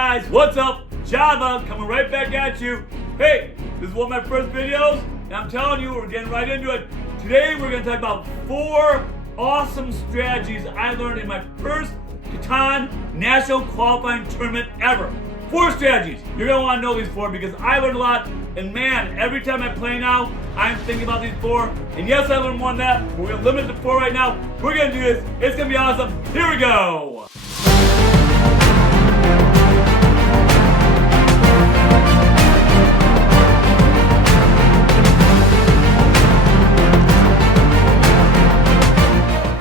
guys, what's up? Java coming right back at you. Hey, this is one of my first videos, and I'm telling you, we're getting right into it. Today, we're going to talk about 4 awesome strategies I learned in my first Catan national qualifying tournament ever. 4 strategies. You're going to want to know these 4 because I learned a lot, and man, every time I play now, I'm thinking about these 4. And yes, I learned more than that. We're going to limit it to 4 right now. We're going to do this. It's going to be awesome. Here we go.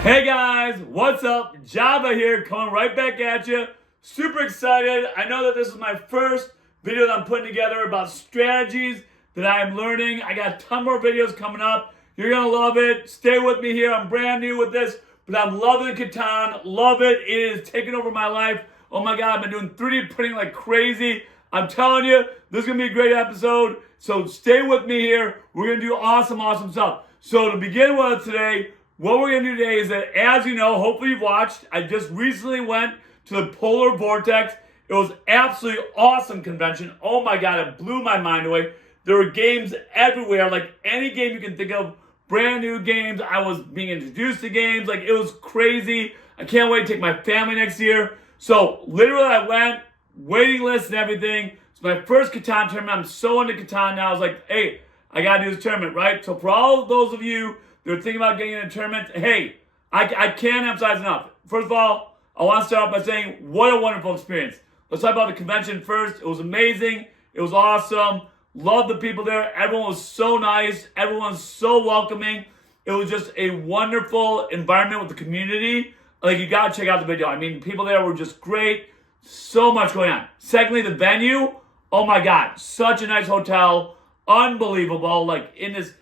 Hey guys, what's up? Java here, coming right back at you. Super excited. I know that this is my first video that I'm putting together about strategies that I'm learning. I got a ton more videos coming up. You're gonna love it. Stay with me here. I'm brand new with this, but I'm loving Catan. Love it. It is taking over my life. Oh my God, I've been doing 3D printing like crazy. I'm telling you, this is gonna be a great episode. So stay with me here. We're gonna do awesome stuff. So to begin with today, what we're going to do today is that, as you know, hopefully you've watched, I just recently went to the Polar Vortex. It was absolutely awesome convention. Oh my God, it blew my mind away. There were games everywhere, like any game you can think of, brand new games. I was being introduced to games, like it was crazy. I can't wait to take my family next year. So literally I went, waiting list and everything. It's my first Catan tournament. I'm so into Catan now. I was like, hey, I got to do this tournament, right? So for all of those of you they're thinking about getting in a tournament, hey, I can't emphasize enough. First of all, I want to start off by saying what a wonderful experience. Let's talk about the convention first. It was amazing. It was awesome. Loved the people there. Everyone was so nice. Everyone was so welcoming. It was just a wonderful environment with the community. Like, you got to check out the video. I mean, people there were just great. So much going on. Secondly, the venue. Oh my God. Such a nice hotel. Unbelievable. Like, in this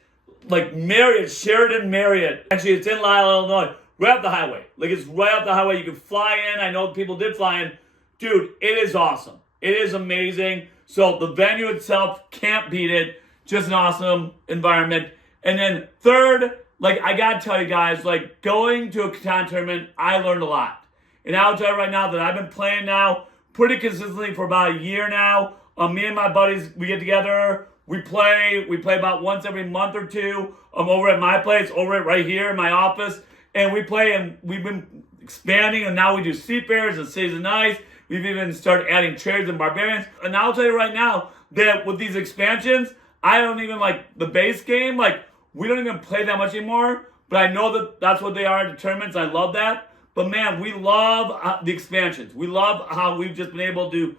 Marriott, Sheridan Marriott. Actually, it's in Lisle, Illinois, right up the highway. Like, it's right up the highway. You can fly in. I know people did fly in. Dude, it is awesome. It is amazing. So the venue itself, can't beat it. Just an awesome environment. And then third, like, I got to tell you guys, like, going to a Catan tournament, I learned a lot. And I'll tell you right now that I've been playing now pretty consistently for about a year now. Me and my buddies, we get together. We play about once every month or two. I'm over at my place, over right here in my office, and we play, and we've been expanding, and now we do seafarers and cities of nice. We've even started adding traders and barbarians. And I'll tell you right now that with these expansions, I don't even like the base game. Like, we don't even play that much anymore, but I know that that's what they are at the tournaments. I love that. But man, we love the expansions. We love how we've just been able to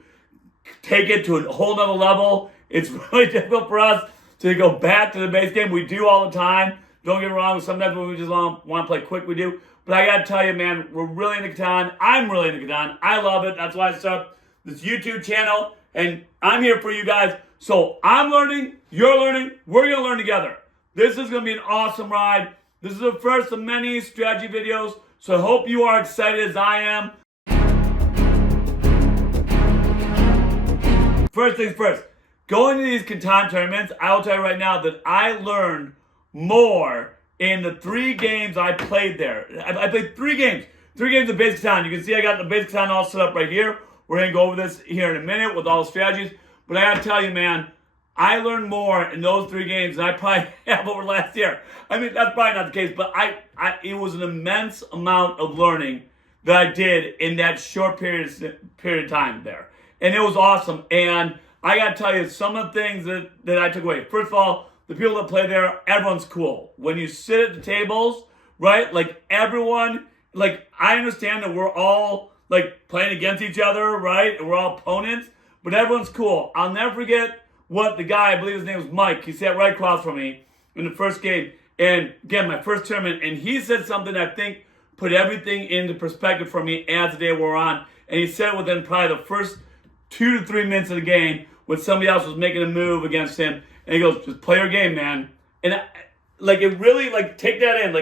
take it to a whole nother level. It's really difficult for us to go back to the base game. We do all the time. Don't get me wrong. Sometimes when we just want to play quick, we do. But I got to tell you, man, we're really into Catan. I'm really into Catan. I love it. That's why I started this YouTube channel. And I'm here for you guys. So I'm learning. You're learning. We're going to learn together. This is going to be an awesome ride. This is the first of many strategy videos. So I hope you are excited as I am. First things first. Going to these Catan tournaments, I will tell you right now that I learned more in the 3 games I played there. I played 3 games. 3 games of base Catan. You can see I got the base Catan all set up right here. We're going to go over this here in a minute with all the strategies. But I got to tell you, man, I learned more in those 3 games than I probably have over last year. I mean, that's probably not the case, but it was an immense amount of learning that I did in that short period of time there. And it was awesome. And I got to tell you, some of the things that I took away. First of all, the people that play there, everyone's cool. When you sit at the tables, right, like everyone, like I understand that we're all like playing against each other, right, and we're all opponents, but everyone's cool. I'll never forget what the guy, I believe his name was Mike, he sat right across from me in the first game, and again, my first tournament, and he said something that I think put everything into perspective for me as the day wore on, and he said within probably the first 2 to 3 minutes of the game when somebody else was making a move against him. And he goes, just play your game, man. And it really, take that in.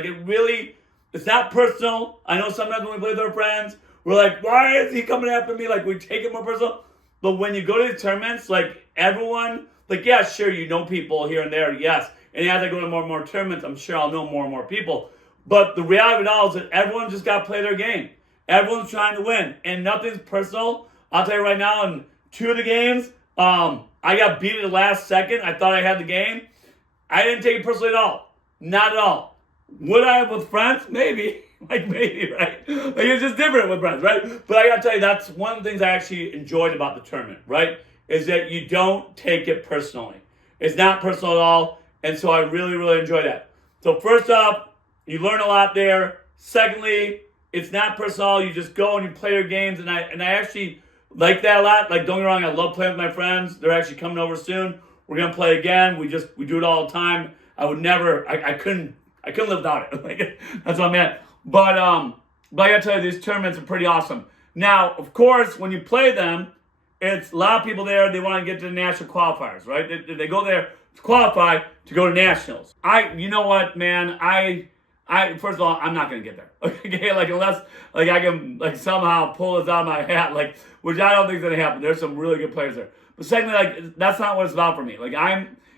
It's not personal. I know sometimes when we play with our friends, we're like, why is he coming after me? Like, we take it more personal. But when you go to the tournaments, everyone, yeah, sure, you know people here and there, yes. And as I go to more and more tournaments, I'm sure I'll know more and more people. But the reality of it all is that everyone just got to play their game. Everyone's trying to win. And nothing's personal. I'll tell you right now, in 2 of the games, I got beat at the last second. I thought I had the game. I didn't take it personally at all. Not at all. Would I have with friends? Maybe. Like, maybe, right? Like, it's just different with friends, right? But I gotta tell you, that's one of the things I actually enjoyed about the tournament, right? Is that you don't take it personally. It's not personal at all. And so I really, really enjoy that. So first off, you learn a lot there. Secondly, it's not personal. You just go and you play your games. And I actually like that a lot. Like, don't get me wrong, I love playing with my friends. They're actually coming over soon. We're gonna play again. We do it all the time. I couldn't live without it. Like, that's what I meant. But I gotta tell you, these tournaments are pretty awesome. Now, of course, when you play them, it's a lot of people there. They want to get to the national qualifiers, right? They go there to qualify to go to nationals. You know what, man? I first of all, I'm not gonna get there. Okay, like, unless like I can like somehow pull this out of my hat, like, which I don't think is gonna happen. There's some really good players there. But secondly, like, that's not what it's about for me. Like,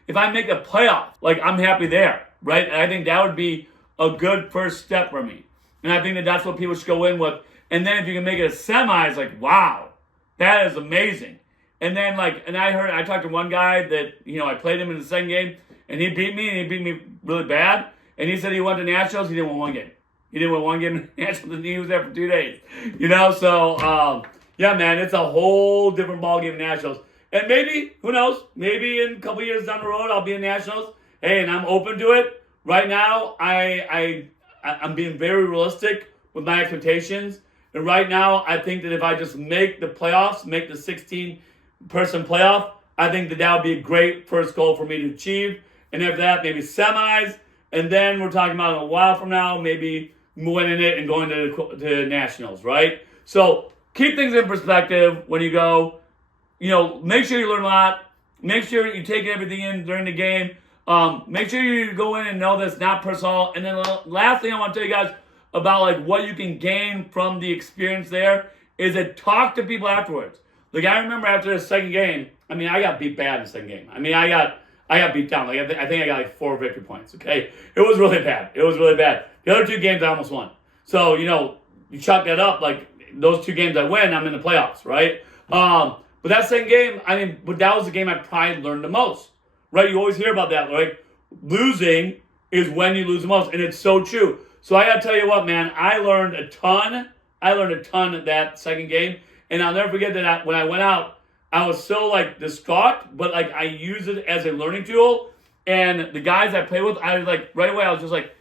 if I make a playoff, like, I'm happy there, right? And I think that would be a good first step for me. And I think that that's what people should go in with. And then if you can make it a semi, it's like, wow, that is amazing. And then, like, I talked to one guy that, you know, I played him in the second game, and he beat me really bad. And he said he went to nationals. He didn't win one game. He didn't win one game in nationals, and he was there for 2 days. You know, so, yeah, man, it's a whole different ballgame in nationals. And maybe, who knows, maybe in a couple years down the road, I'll be in nationals. Hey, and I'm open to it. Right now, I'm being very realistic with my expectations. And right now, I think that if I just make the playoffs, make the 16-person playoff, I think that would be a great first goal for me to achieve. And after that, maybe semis. And then we're talking about a while from now, maybe winning it and going to nationals, right? So keep things in perspective when you go. You know, make sure you learn a lot. Make sure you take everything in during the game. Make sure you go in and know that it's not personal. And then the last thing I want to tell you guys about, like, what you can gain from the experience there is to talk to people afterwards. Like, I remember after the second game, I mean, I got beat bad in the second game. I mean, I got beat down. Like, I think I got like 4 victory points, okay? It was really bad. It was really bad. The other 2 games I almost won. So, you know, you chalk that up, like, those 2 games I win, I'm in the playoffs, right? But that second game, but that was the game I probably learned the most, right? You always hear about that, like, losing is when you lose the most, and it's so true. So I gotta tell you what, man, I learned a ton. I learned a ton at that second game, and I'll never forget that when I went out, I was so, like, distraught, but, like, I used it as a learning tool, and the guys I played with, I was like, right away, I was just like,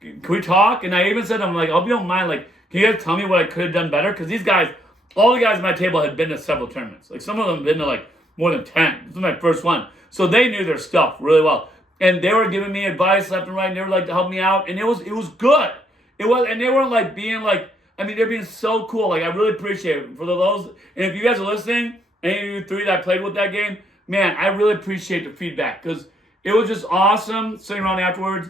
can we talk? And I even said, I'm like, I hope you don't mind, like, can you guys tell me what I could have done better? Because these guys, all the guys at my table had been to several tournaments. Like, some of them had been to, like, more than 10. This was my first one. So they knew their stuff really well. And they were giving me advice left and right, and they were, like, to help me out. And it was good. And they weren't, like, being, like, I mean, they're being so cool. Like, I really appreciate it. For those, and if you guys are listening, any of you 3 that I played with that game, man, I really appreciate the feedback. Because it was just awesome sitting around afterwards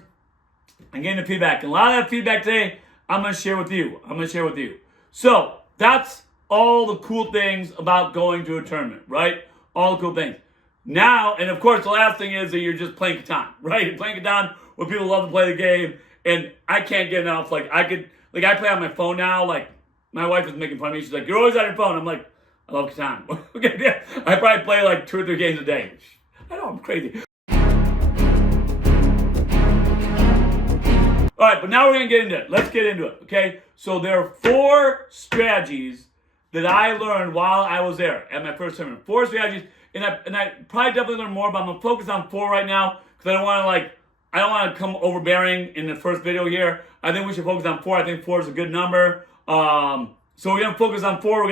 and getting the feedback. And a lot of that feedback today, I'm going to share with you. So, that's all the cool things about going to a tournament, right? All the cool things. Now, and of course, the last thing is that you're just playing Catan, right? You're playing Catan where people love to play the game, and I can't get enough. Like, I play on my phone now. Like, my wife is making fun of me. She's like, you're always on your phone. I'm like, I love Catan. Okay, I probably play like 2 or 3 games a day. I know, I'm crazy. All right, but now we're going to get into it. Let's get into it, okay? So there are 4 strategies that I learned while I was there at my first tournament. 4 strategies, and I probably definitely learned more, but I'm going to focus on 4 right now because I don't want to come overbearing in the first video here. I think we should focus on 4. I think 4 is a good number. So we're going to focus on 4.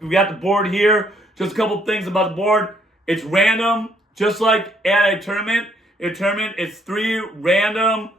We got the board here. Just a couple things about the board. It's random, just like at a tournament. It's 3 random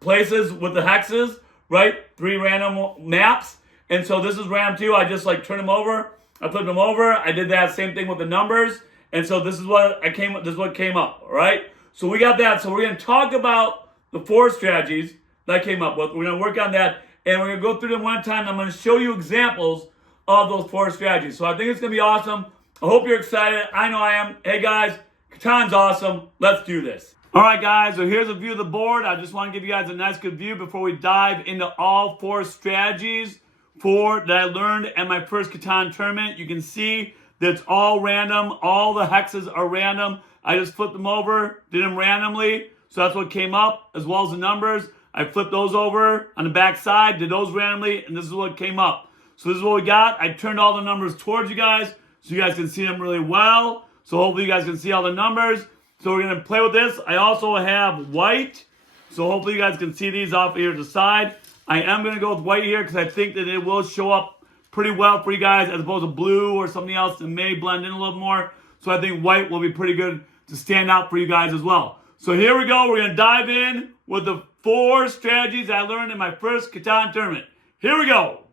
places with the hexes, right? 3 random maps. And so this is random too. I just like turn them over. I flip them over. I did that same thing with the numbers. And so this is what came up, all right? So we got that. So we're going to talk about the 4 strategies that I came up with. We're going to work on that. And we're going to go through them one at a time. I'm going to show you examples of those 4 strategies. So I think it's going to be awesome. I hope you're excited. I know I am. Hey, guys, Catan's awesome. Let's do this. All right, guys, so here's a view of the board. I just want to give you guys a nice, good view before we dive into all 4 strategies that I learned at my first Catan tournament. You can see that's all random. All the hexes are random. I just flipped them over, did them randomly. So that's what came up, as well as the numbers. I flipped those over on the back side, did those randomly, and this is what came up. So this is what we got. I turned all the numbers towards you guys so you guys can see them really well. So hopefully you guys can see all the numbers. So we're going to play with this. I also have white. So hopefully you guys can see these off here to the side. I am going to go with white here because I think that it will show up pretty well for you guys as opposed to blue or something else that may blend in a little more. So I think white will be pretty good to stand out for you guys as well. So here we go. We're going to dive in with the 4 strategies I learned in my first Catan tournament. Here we go.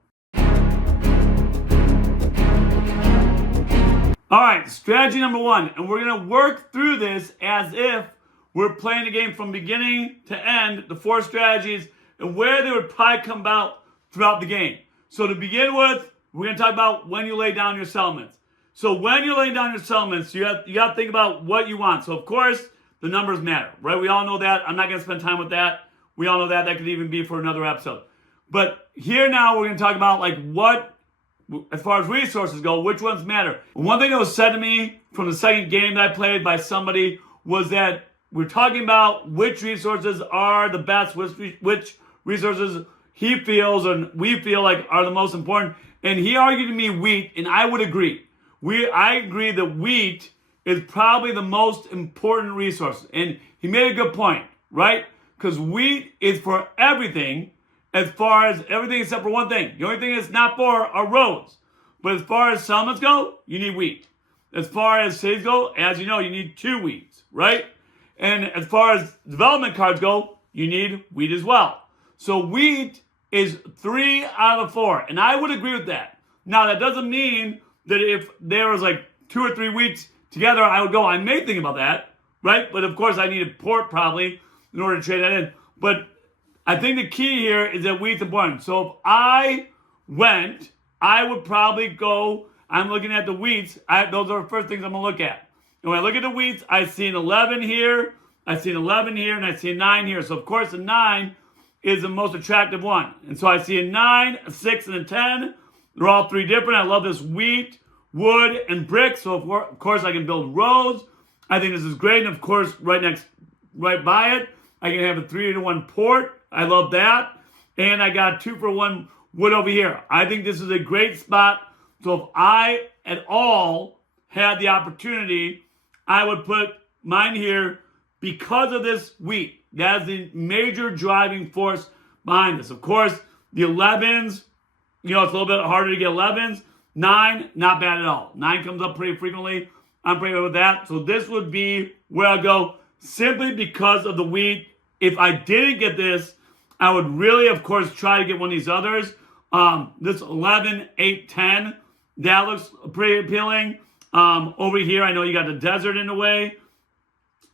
All right, strategy number 1. And we're going to work through this as if we're playing the game from beginning to end, the 4 strategies, and where they would probably come about throughout the game. So to begin with, we're going to talk about when you lay down your settlements. So when you're laying down your settlements, you got to think about what you want. So of course, the numbers matter, right? We all know that. I'm not going to spend time with that. We all know that. That could even be for another episode. But here now, we're going to talk about like what, as far as resources go, which ones matter. One thing that was said to me from the second game that I played by somebody was that we're talking about which resources are the best, which resources he feels and we feel like are the most important. And he argued to me wheat, and I would agree. I agree that wheat is probably the most important resource. And he made a good point, right? Because wheat is for everything, as far as everything except for one thing. The only thing it's not for are roads. But as far as settlements go, you need wheat. As far as cities go, as you know, you need 2 wheats, right? And as far as development cards go, you need wheat as well. So wheat is 3 out of 4. And I would agree with that. Now, that doesn't mean that if there was like 2 or 3 wheats together, I would go, I may think about that, right? But of course, I need a port probably in order to trade that in. But I think the key here is that wheat's important. So if I went, I would probably go, I'm looking at the wheats. Those are the first things I'm going to look at. And when I look at the wheats, I see an 11 here, I see an 11 here, and I see a 9 here. So of course, the 9 is the most attractive one. And so I see a 9, a 6, and a 10. They're all 3 different. I love this wheat, wood, and brick. So of course I can build roads. I think this is great. And of course, right by it, I can have a 3-to-1 port. I love that. And I got 2-for-1 wood over here. I think this is a great spot. So if I at all had the opportunity, I would put mine here because of this wheat. That is the major driving force behind this. Of course, the 11s, it's a little bit harder to get 11s. 9, not bad at all. 9 comes up pretty frequently. I'm pretty good with that. So this would be where I go simply because of the wheat. If I didn't get this, I would really, of course, try to get one of these others. This 11, 8, 10, that looks pretty appealing. Over here, I know you got the desert in the way.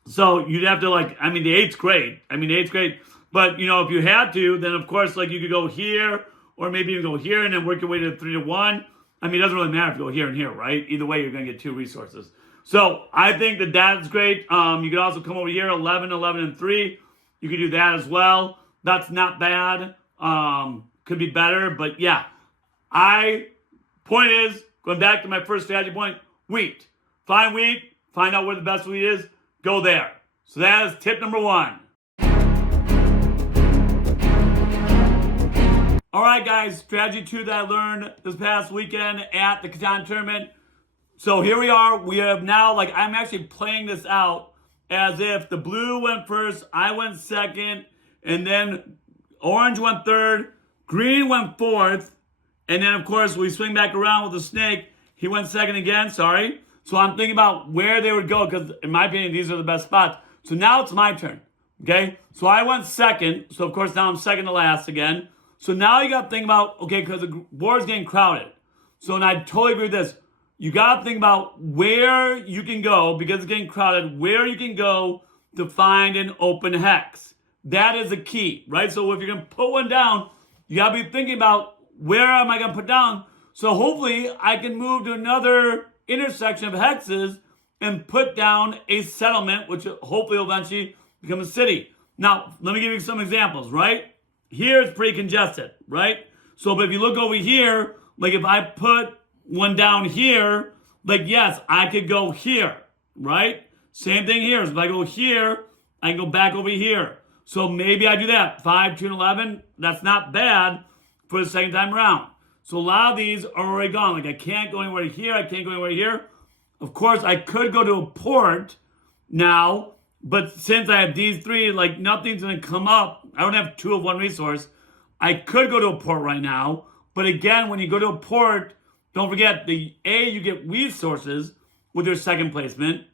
So you'd have to the 8's great. The 8's great. But, if you had to, then of course, you could go here, or maybe you go here and then work your way to 3-to-1. It doesn't really matter if you go here and here, right? Either way, you're going to get 2 resources. So I think that that's great. You could also come over here, 11, 11, and 3. You could do that as well. That's not bad. Could be better, but yeah. Point is, going back to my first strategy point, wheat. Find wheat, find out where the best wheat is, go there. So that is tip number 1. All right, guys, strategy 2 that I learned this past weekend at the Catan tournament. So here we are. We have now, I'm actually playing this out as if the blue went first, I went second, and then orange went third, green went fourth, and then, of course, we swing back around with the snake. He went second again, sorry. So I'm thinking about where they would go because, in my opinion, these are the best spots. So now it's my turn, okay? So I went second. So, of course, now I'm second to last again. So now you got to think about, okay, because the board's getting crowded. So, and I totally agree with this. You got to think about where you can go, because it's getting crowded, where you can go to find an open hex. That is the key, right? So if you're going to put one down, you got to be thinking about where am I going to put down? So hopefully I can move to another intersection of hexes and put down a settlement, which hopefully will eventually become a city. Now, let me give you some examples, right? Here it's pretty congested, right? So, but if you look over here, if I put one down here, Like, yes, I could go here, right? Same thing here. So if I go here, I can go back over here. So maybe I do that. 5, 2, and 11. That's not bad for the second time around. So a lot of these are already gone. Like I can't go anywhere here. I can't go anywhere here. Of course, I could go to a port now, but since I have these three, like nothing's going to come up. I don't have 2 of 1 resource. I could go to a port right now. But again, when you go to a port, don't forget, you get resources with your second placement.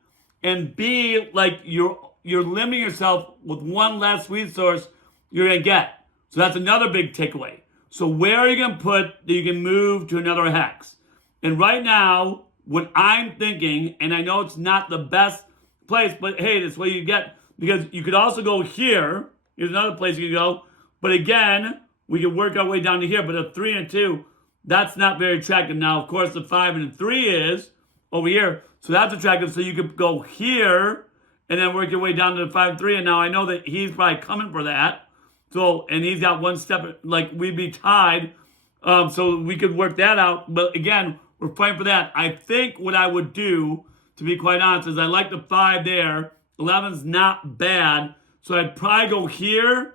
And B, like you're limiting yourself with 1 less resource you're going to get. So that's another big takeaway. So where are you going to put that you can move to another hex? And right now, what I'm thinking, and I know it's not the best place, but hey, that's what you get. Because you could also go here. Here's another place you can go. But again, we can work our way down to here. But a 3 and 2, that's not very attractive. Now, of course, the 5 and 3 is over here. So that's attractive. So you could go here and then work your way down to the 5 and 3. And now I know that he's probably coming for that. So, and he's got 1 step, like we'd be tied. So we could work that out. But again, we're fighting for that. I think what I would do, to be quite honest, is I like the 5 there. 11's not bad. So I'd probably go here.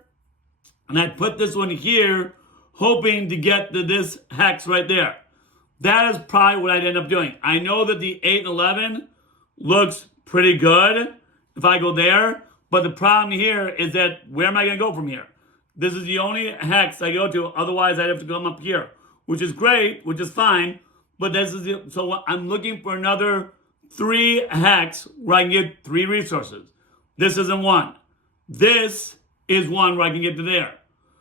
And I'd put this one here, hoping to get to this hex right there. That is probably what I'd end up doing. I know that the 8 and 11 looks pretty good if I go there. But the problem here is that where am I going to go from here? This is the only hex I go to. Otherwise, I'd have to come up here, which is great, which is fine. But this is so I'm looking for another 3 hex where I can get 3 resources. This isn't one. This is one where I can get to there.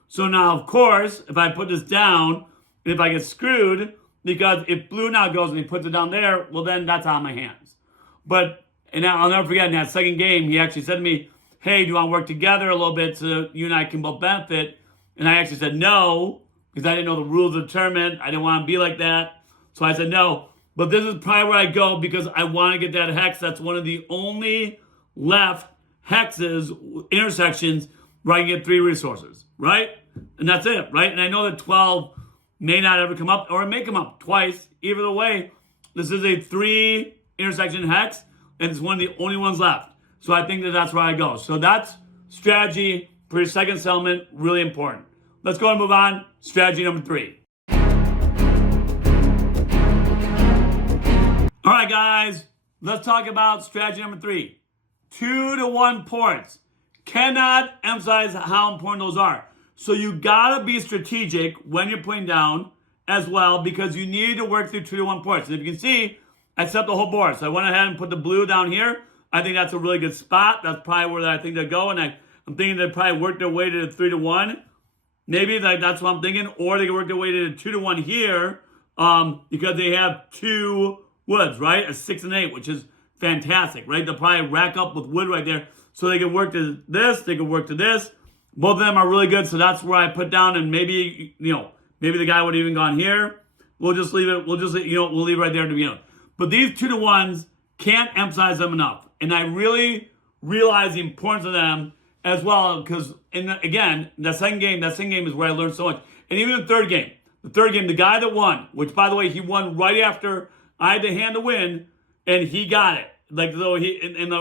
So now, of course, if I put this down, if I get screwed, because if blue now goes and he puts it down there, well, then that's on my hands. But, and I'll never forget, in that second game, he actually said to me, hey, do you want to work together a little bit so you and I can both benefit? And I actually said no, because I didn't know the rules of the tournament. I didn't want to be like that. So I said no. But this is probably where I go because I want to get that hex. That's one of the only left hexes, intersections, where I can get 3 resources, right? And that's it, right? And I know that 12 may not ever come up, or it may come up twice. Either way, this is a 3 intersection hex, and it's one of the only ones left. So I think that that's where I go. So that's strategy for your second settlement, really important. Let's go and move on. Strategy number 3. All right, guys, let's talk about strategy number 3. 2 to 1 ports. Cannot emphasize how important those are. So you gotta be strategic when you're putting down as well, because you need to work through 2 to 1 ports. And if you can see, I set the whole board. So I went ahead and put the blue down here. I think that's a really good spot. That's probably where I think they'll go. And I'm thinking they'll probably work their way to the 3 to 1. Maybe that's what I'm thinking. Or they can work their way to the 2 to 1 here because they have 2 woods, right? A 6 and 8, which is fantastic, right? They'll probably rack up with wood right there. So they can work to this. They can work to this. Both of them are really good. So that's where I put down. And maybe, maybe the guy would have even gone here. We'll just leave it. We'll leave it right there to begin with. But these 2 to 1s, can't emphasize them enough. And I really realize the importance of them as well, because again, the second game is where I learned so much. And even the third game, the guy that won, which by the way, he won right after I had to hand the win, and he got it. Like, so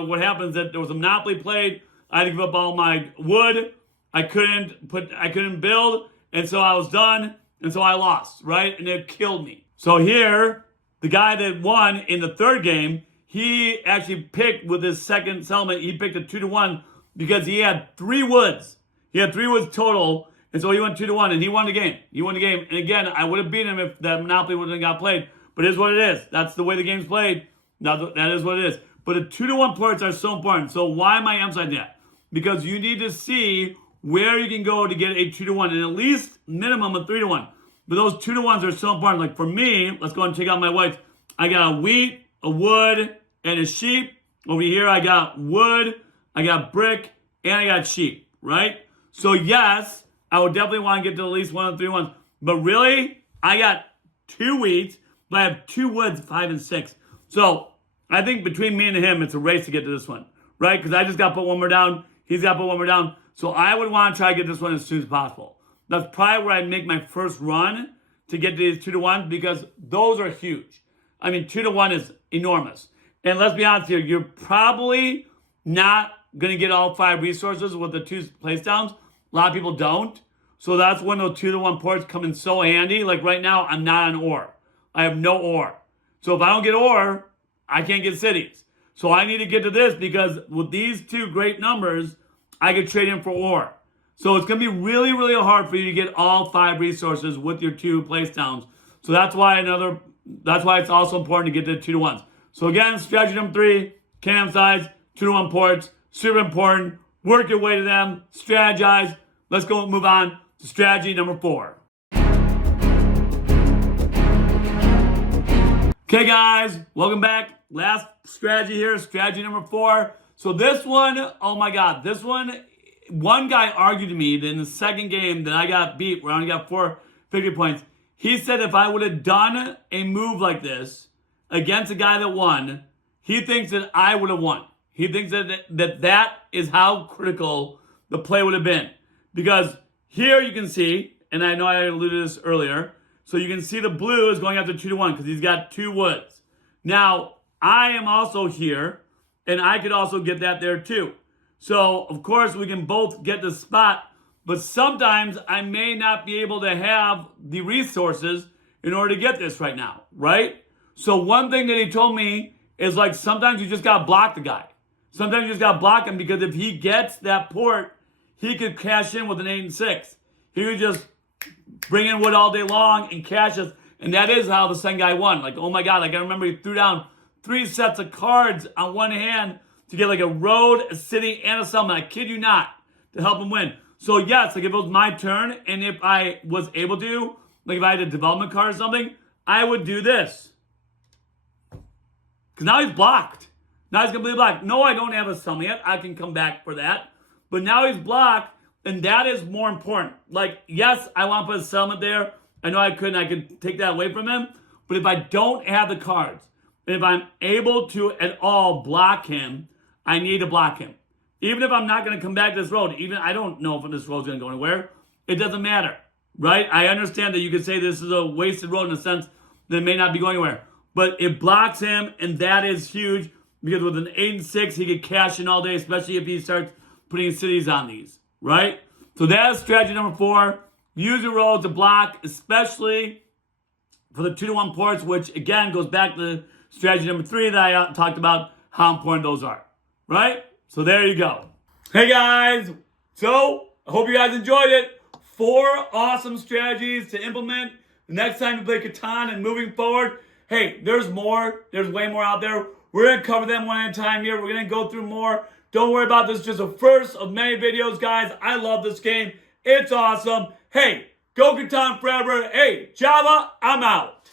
what happens is that there was a Monopoly played. I had to give up all my wood. I couldn't build, and so I was done, and so I lost, right? And it killed me. So here, the guy that won in the third game, he actually picked with his second settlement, he picked a 2 to 1 because he had 3 woods. He had 3 woods total, and so he went 2 to 1, and he won the game. And again, I would have beaten him if that Monopoly wouldn't have got played, but it is what it is. That's the way the game's played. That is what it is. But the 2 to 1 ports are so important. So why am I emphasizing that? Because you need to see where you can go to get a 2 to 1, and at least minimum of 3 to 1. But those 2 to 1s are so important. Like for me, let's go and take out my whites. I got a wheat, a wood, and a sheep. Over here, I got wood, I got brick, and I got sheep, right? So yes, I would definitely want to get to at least 1 of the 3 ones. But really, I got 2 wheats, but I have 2 woods, 5 and 6. So I think between me and him, it's a race to get to this one, right? Because I just got to put 1 more down. He's got to put 1 more down. So I would want to try to get this one as soon as possible. That's probably where I'd make my first run to get to these 2 to 1 because those are huge. I mean, 2-1 is enormous. And let's be honest here, you're probably not going to get all 5 resources with the 2 place downs. A lot of people don't. So that's when those 2-1 ports come in so handy. Like right now, I'm not on ore. I have no ore. So if I don't get ore, I can't get cities. So I need to get to this because with these 2 great numbers, I could trade in for ore. So it's going to be really, really hard for you to get all 5 resources with your 2 place downs. So that's why it's also important to get to 2-1s. So again, strategy number 3, can't emphasize 2-1 ports, super important. Work your way to them, strategize. Let's go move on to strategy number 4. Okay guys, welcome back. Last strategy here, strategy number 4. So this one, oh my God, this one guy argued to me that in the second game that I got beat, where I only got 4 victory points. He said if I would have done a move like this against a guy that won, he thinks that I would have won. He thinks that is how critical the play would have been. Because here you can see, and I know I alluded to this earlier, so you can see the blue is going after 2-1 because he's got 2 woods. Now, I am also here, and I could also get that there too. So, of course, we can both get the spot, but sometimes I may not be able to have the resources in order to get this right now, right? So one thing that he told me is like sometimes you just got to block the guy. Sometimes you just got to block him because if he gets that port, he could cash in with an 8 and 6. He could just bring in wood all day long and cash us. And that is how the second guy won. Like, oh my God, like I remember he threw down 3 sets of cards on one hand to get like a road, a city, and a settlement. I kid you not, to help him win. So yes, like if it was my turn and if I was able to, like if I had a development card or something, I would do this. Because now he's blocked. Now he's completely blocked. No, I don't have a settlement yet. I can come back for that. But now he's blocked, and that is more important. Like, yes, I want to put a settlement there. I know I could take that away from him. But if I don't have the cards, and if I'm able to at all block him, I need to block him. Even if I'm not going to come back to this road, even I don't know if this road's going to go anywhere, it doesn't matter, right? I understand that you could say this is a wasted road in a sense that it may not be going anywhere. But it blocks him, and that is huge because with an 8 and 6, he could cash in all day, especially if he starts putting cities on these, right? So that is strategy number 4. Use your roads to block, especially for the 2-1 ports, which again goes back to strategy number 3 that I talked about, how important those are, right? So there you go. Hey guys, so I hope you guys enjoyed it. 4 awesome strategies to implement the next time you play Catan and moving forward. Hey, there's more. There's way more out there. We're going to cover them one at a time here. We're going to go through more. Don't worry about this. Just a first of many videos, guys. I love this game. It's awesome. Hey, go Catan forever. Hey, Java, I'm out.